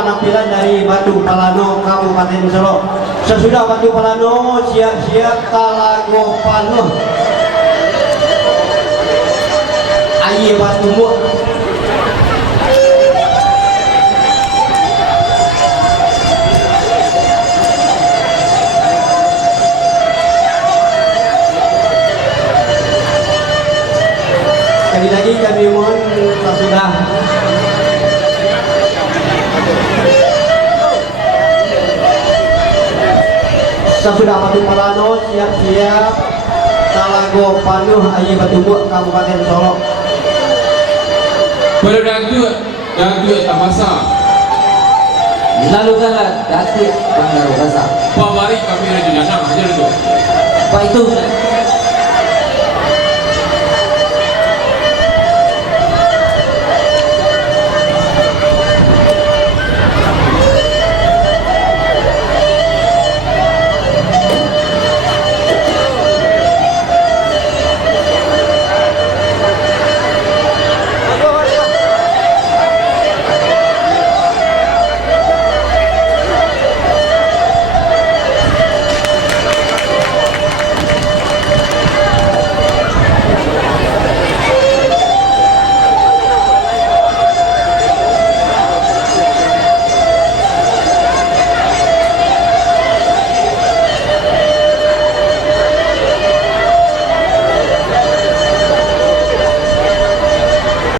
penampilan dari Batu Palano Kabupaten Solo. Sesudah Batu Palano siap-siap Talago Pano. Aye Batu Mu. Sekali lagi kami mohon sesudah Batu Palano siap-siap Talago Panuh Aye Batu Mu Kabupaten Solo. Pada Datuk Tamasa. Lalu galat Datuk Banggaru Rasa. Pabari kami ada di danang aja itu. Pak itu